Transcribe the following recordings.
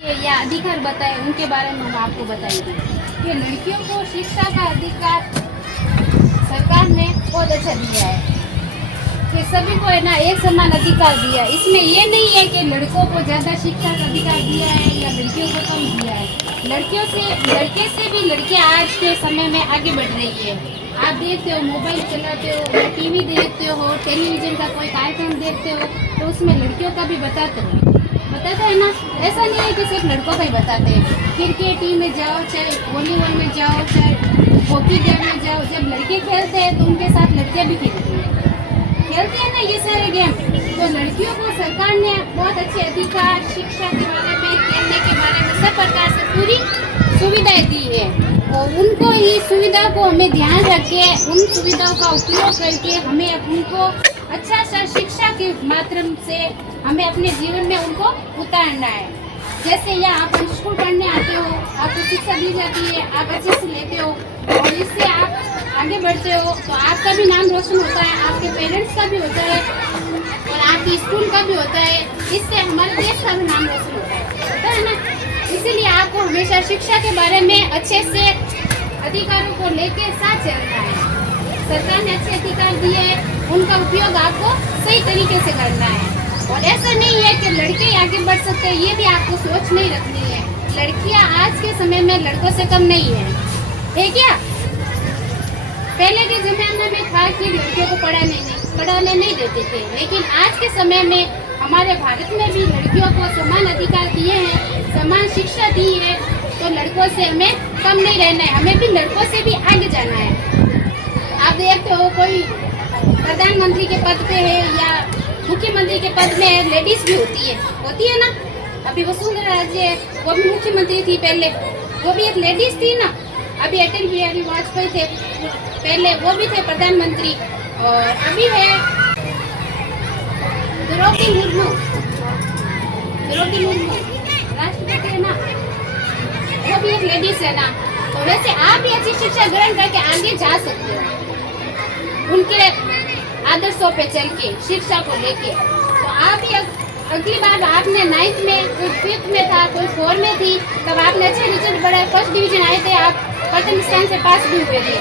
या अधिकार बताए उनके बारे में हम आपको बताएंगे कि लड़कियों को शिक्षा का अधिकार सरकार ने बहुत अच्छा दिया है कि सभी को है ना एक समान अधिकार दिया है। इसमें ये नहीं है कि लड़कों को ज़्यादा शिक्षा का अधिकार दिया है या लड़कियों को कम दिया है। लड़के से भी लड़कियां आज के समय में आगे बढ़ रही है। आप देखते हो, मोबाइल चलाते हो या टीवी देखते हो, टेलीविज़न का कोई कार्यक्रम देखते हो तो उसमें लड़कियों का भी बताते है ना। ऐसा नहीं है कि सिर्फ लड़कों का ही बताते हैं। क्रिकेट टीम में जाओ, चाहे वॉलीबॉल में जाओ, चाहे हॉकी गेम में जाओ, जब लड़के खेलते हैं तो उनके साथ लड़कियां भी खेलती हैं ना ये सारे गेम। तो लड़कियों को सरकार ने बहुत अच्छे अधिकार, शिक्षा के बारे में, खेलने के बारे में सब प्रकार से पूरी सुविधाएं दी है। और उनको ये सुविधा को हमें ध्यान रख के उन सुविधाओं का उपयोग करके हमें उनको अच्छा सा शिक्षा के माध्यम से हमें अपने जीवन में उनको उतारना है। जैसे यहाँ आप स्कूल पढ़ने आते हो, आपको शिक्षा दी जाती है, आप अच्छे से लेते हो और इससे आप आगे बढ़ते हो तो आपका भी नाम रोशन होता है, आपके पेरेंट्स का भी होता है और आपके स्कूल का भी होता है। इससे हमारे देश का भी नाम रोशन होता है ना। इसीलिए आपको हमेशा शिक्षा के बारे में अच्छे से अधिकारों को लेके साथ चलना है। सरकार ने अच्छे अधिकार दिए हैं, उनका उपयोग आपको सही तरीके से करना है। और ऐसा नहीं है कि लड़के आगे बढ़ सकते हैं, ये भी आपको सोच नहीं रखनी है। लड़कियां आज के समय में लड़कों से कम नहीं है क्या? पहले के जमाने में था कि लड़कियों को पढ़ाने नहीं देते थे, लेकिन आज के समय में हमारे भारत में भी लड़कियों को समान अधिकार दिए हैं, समान शिक्षा दी है। तो लड़कों से हमें कम नहीं रहना है, हमें भी लड़कों से भी आगे जाना है। आप देखते हो कोई प्रधानमंत्री के पद पे है या मुख्यमंत्री के पद में है, लेडीज भी होती है ना। अभी वसुंधरा राजे वो भी मुख्यमंत्री थी, पहले वो भी एक लेडीज थी ना। अभी अटल बिहारी वाजपेयी थे, पहले वो भी थे प्रधानमंत्री। और अभी है द्रौपदी मुर्मू राष्ट्रपति है ना, वो भी एक लेडीज है ना। तो वैसे आप भी अच्छी शिक्षा ग्रहण करके आगे जा सकते हो उनके आदर्शों पे चल के, शिक्षा को लेके। तो आप भी अगली बार आपने 9th में, कोई 5th में था, कोई 4 में थी, तब आपने अच्छे रिजल्ट बढ़ाए, फर्स्ट डिवीजन आए थे, आप प्रथम स्थान से पास भी हुए थे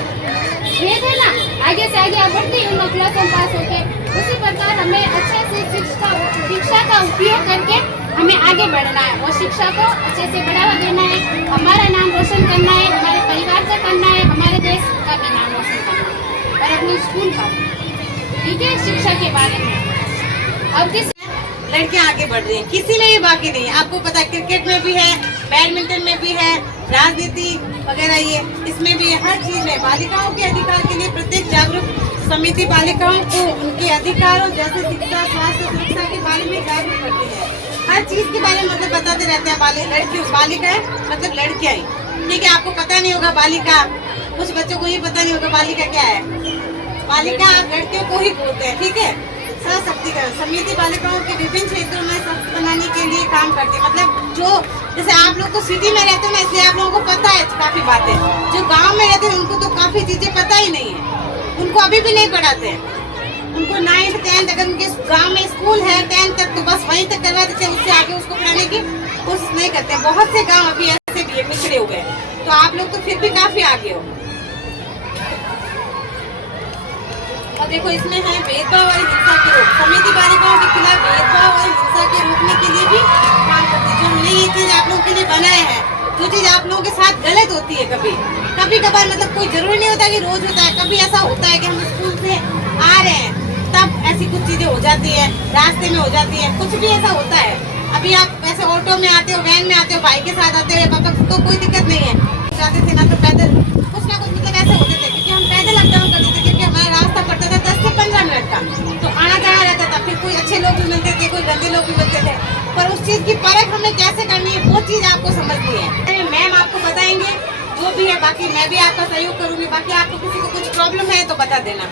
ना। आगे से आगे आप बढ़ते ही उन क्लास में पास होते। उसी प्रकार हमें अच्छे से शिक्षा का उपयोग करके हमें आगे बढ़ना है और शिक्षा को अच्छे से बढ़ावा देना है। हमारा नाम रोशन करना है, हमारे परिवार का करना है, हमारे देश का भी नाम रोशन करना है और अपने स्कूल का। ठीक है, शिक्षा के बारे में अब किस लड़कियां आगे बढ़ रही हैं, किसी में भी बाकी नहीं है। आपको पता है क्रिकेट में भी है, बैडमिंटन में भी है, राजनीति वगैरह, ये इसमें भी हर चीज में बालिकाओं के अधिकार के लिए प्रत्येक जागरूक समिति बालिकाओं को उनके अधिकारों जैसे शिक्षा, स्वास्थ्य, सुरक्षा के बारे में जागरूक करती है। हर चीज के बारे में मतलब बताते रहते हैं। बालिका है मतलब लड़कियां ही। ठीक है, आपको पता नहीं होगा बालिका, कुछ बच्चों को ये पता नहीं होगा बालिका क्या है। बालिका लड़कियों को ही बोलते हैं। ठीक है, सशक्तिकरण समिति बालिकाओं के विभिन्न क्षेत्रों में सशक्त बनाने के लिए काम करती है। मतलब जो जैसे आप लोग तो सिटी में रहते हैं ना, इसलिए आप लोगों को पता है काफी बातें। जो गांव में रहते हैं उनको तो काफी चीजें पता ही नहीं है, उनको अभी भी नहीं पढ़ाते हैं। उनको 9th 10th अगर उनके गांव में स्कूल है 10th तक तो बस वहीं तक करवा देते हैं, उससे आगे उसको पढ़ाने की कोशिश नहीं करते हैं। बहुत से गाँव अभी ऐसे भी है, पिछड़े हुए। तो आप लोग तो फिर भी काफी आगे हो। और देखो इसमें है भेदभाव और हिंसा के रोक समिति बालिकाओं के खिलाफ भेदभाव और हिंसा के रोकने के लिए भी काम करती है। जो हमने ये चीज आप लोगों के लिए बनाया है, जो चीज आप लोगों के साथ गलत होती है कभी कभार, मतलब कोई जरूरी नहीं होता कि रोज होता है। कभी ऐसा होता है कि हम स्कूल से आ रहे हैं तब ऐसी कुछ चीजें हो जाती है, रास्ते में हो जाती है, कुछ भी ऐसा होता है। अभी आप ऐसे ऑटो में आते हो, वैन में आते हो, बाइक के साथ आते हो, पापा तो कोई दिक्कत नहीं है। जाते थे ना तो पैदल कुछ ना कुछ मतलब ऐसे होते थे, क्योंकि हम पैदल अप डाउन करते थे, क्योंकि हमारा रास्ता पड़ता था 10 से 15 मिनट का। तो आना जाना रहता था, फिर कोई अच्छे लोग भी मिलते थे, कोई गंदे लोग भी मिलते थे। पर उस चीज की परख हमें कैसे करनी है वो चीज आपको समझनी है। मैम आपको बताएंगे जो भी है, बाकी मैं भी आपका सहयोग करूंगी। बाकी आपको किसी को कुछ प्रॉब्लम है तो बता देना।